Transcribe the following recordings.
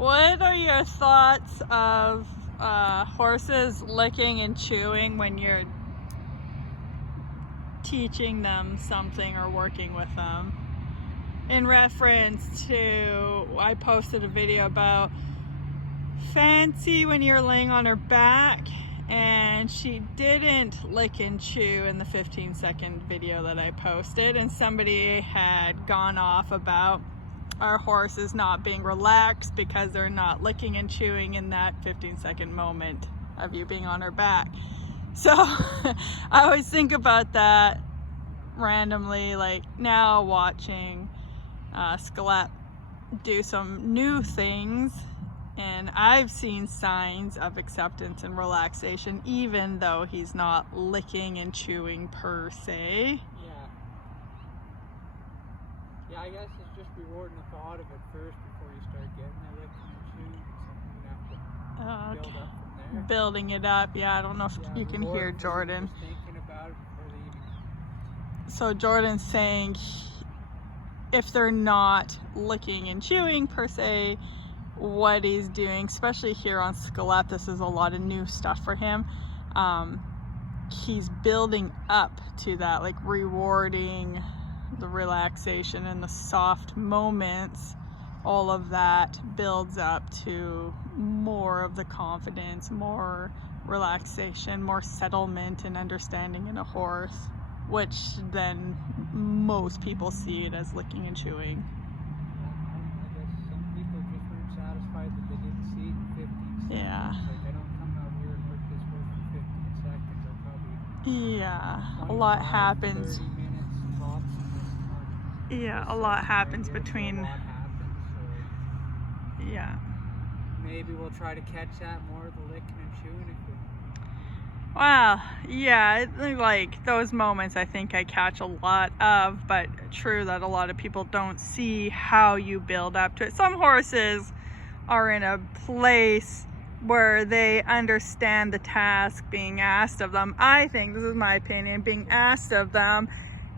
What are your thoughts of horses licking and chewing when you're teaching them something or working with them? In reference to, I posted a video about Fancy when you're laying on her back, and she didn't lick and chew in the 15-second video that I posted, and somebody had gone off about our horses not being relaxed because they're not licking and chewing in that 15-second moment of you being on her back. So I always think about that randomly, like now watching Skelep do some new things, and I've seen signs of acceptance and relaxation even though he's not licking and chewing per se. Yeah, I guess it's just rewarding the thought of it first before you start getting that licking and chewing. Something you have to build up from there. Building it up, yeah. I don't know if you can hear Jordan. Just thinking about it before they even... So Jordan's saying if they're not licking and chewing per se, what he's doing, especially here on Skelep, this is a lot of new stuff for him. He's building up to that, like rewarding the relaxation and the soft moments. All of that builds up to more of the confidence, more relaxation, more settlement and understanding in a horse, which then most people see it as licking and chewing. I guess some people just weren't satisfied that they didn't see it in 15 seconds. Yeah. Like, I don't come out here and work this horse for 15 seconds. I probably... Yeah, a lot happens. 30 minutes tops. Yeah, a lot happens between... A lot happens, so yeah. maybe we'll try to catch that more of the licking and chewing if we... Well, yeah, like those moments I think I catch a lot of, but true that a lot of people don't see how you build up to it. Some horses are in a place where they understand the task being asked of them. I think, this is my opinion, being asked of them,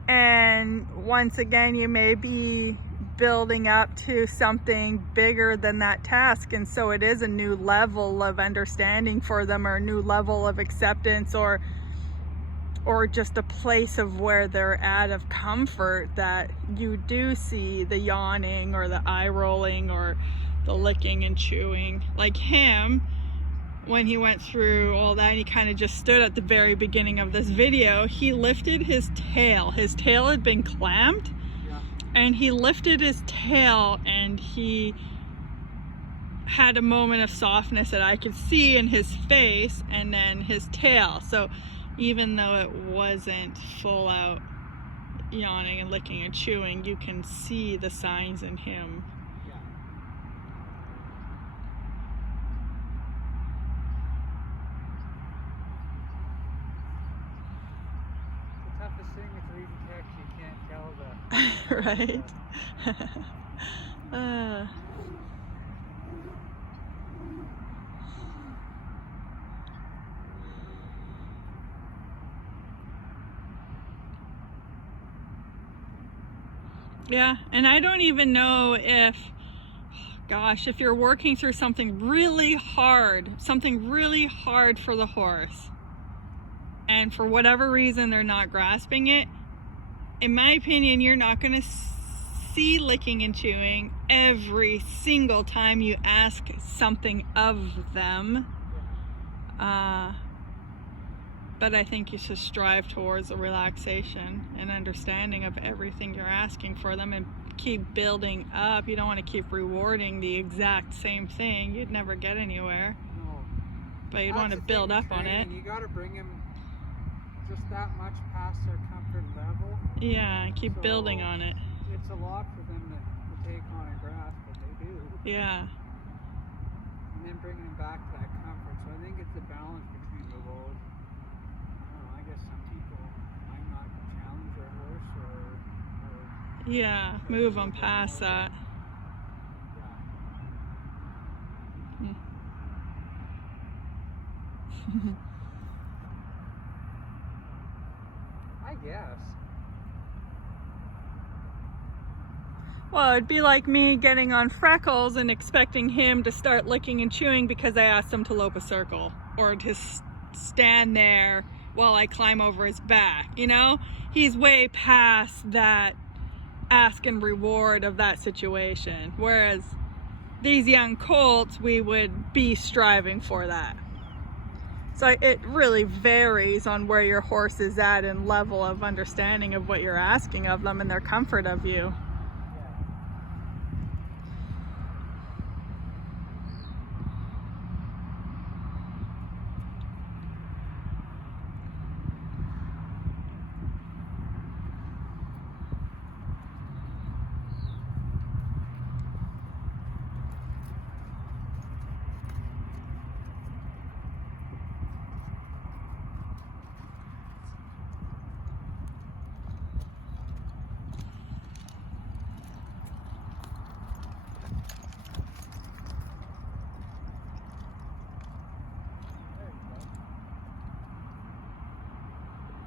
and once again you may be building up to something bigger than that task, and so it is a new level of understanding for them, or a new level of acceptance, or just a place of where they're at of comfort, that you do see the yawning or the eye rolling or the licking and chewing. Like him, when he went through all that and he kind of just stood at the very beginning of this video, he lifted his tail. His tail had been clamped. And he lifted his tail and he had a moment of softness that I could see in his face and then his tail. So even though it wasn't full out yawning and licking and chewing, you can see the signs in him. Yeah. The toughest thing with reading text, you can't tell the... Right? Yeah, and I don't even know if, gosh, if you're working through something really hard for the horse, and for whatever reason they're not grasping it, in my opinion, you're not going to see licking and chewing every single time you ask something of them. But I think you should strive towards a relaxation and understanding of everything you're asking for them, and keep building up. You don't want to keep rewarding the exact same thing. You'd never get anywhere. No. But you'd want to build up on it. You got to bring them just that much past their comfort level. Yeah, keep building on it. It's a lot for them to take on and grasp, but they do. Yeah. And then bringing them back to that comfort. So I think it's a balance between the both. I don't know, I guess some people might not challenge their horse or yeah, move them past that. Yeah. I guess. Well, it'd be like me getting on Freckles and expecting him to start licking and chewing because I asked him to lope a circle or to stand there while I climb over his back. You know, he's way past that ask and reward of that situation. Whereas these young colts, we would be striving for that. So it really varies on where your horse is at and level of understanding of what you're asking of them and their comfort of you.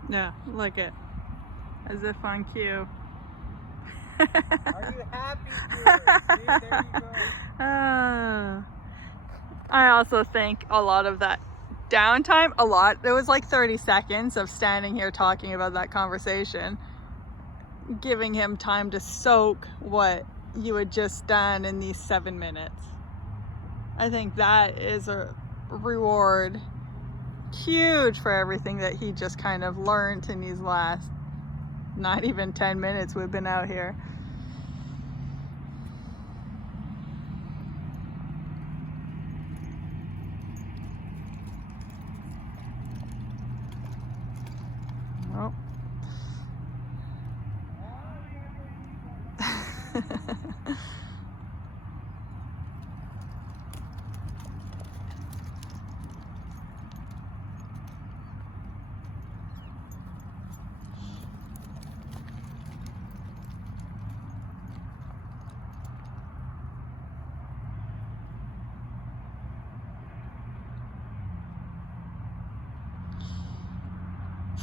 Yeah, look it. As if on cue. Are you happy, dear? See, there you go. I also think a lot of that downtime, there was like 30 seconds of standing here talking about that conversation, giving him time to soak what you had just done in these 7 minutes. I think that is a reward huge for everything that he just kind of learned in these last not even 10 minutes we've been out here. Oh.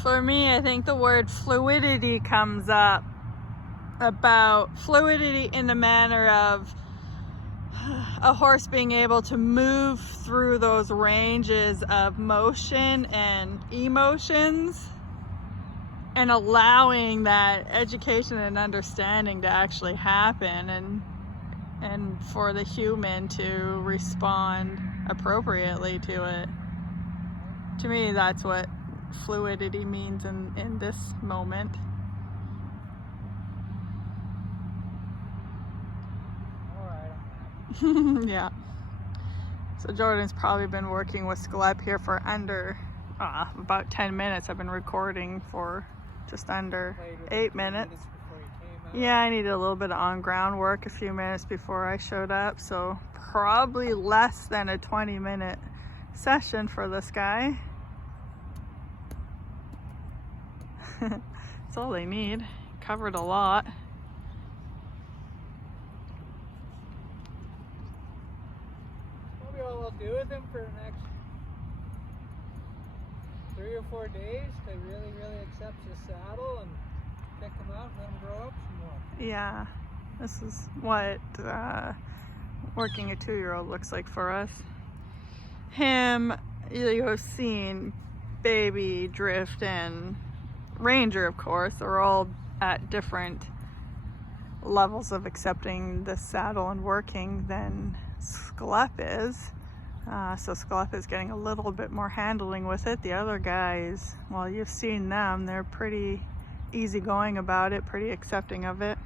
For me, I think the word fluidity comes up, about fluidity in the manner of a horse being able to move through those ranges of motion and emotions and allowing that education and understanding to actually happen and for the human to respond appropriately to it. To me, that's what fluidity means in this moment. Alright. Yeah. So Jordan's probably been working with Skelep here for under about 10 minutes. I've been recording for just under 8 minutes. Yeah, I needed a little bit of on-ground work a few minutes before I showed up, so probably less than a 20-minute session for this guy. That's all they need. Covered a lot. Maybe all I'll do with him for the next 3 or 4 days to really accept his saddle and pick him out and let him grow up some more. Yeah, this is what working a 2-year-old looks like for us. Him, you've seen Baby, Drift, and Ranger, of course, are all at different levels of accepting the saddle and working than Skelep is. So Skelep is getting a little bit more handling with it. The other guys, well, you've seen them, they're pretty easygoing about it, pretty accepting of it.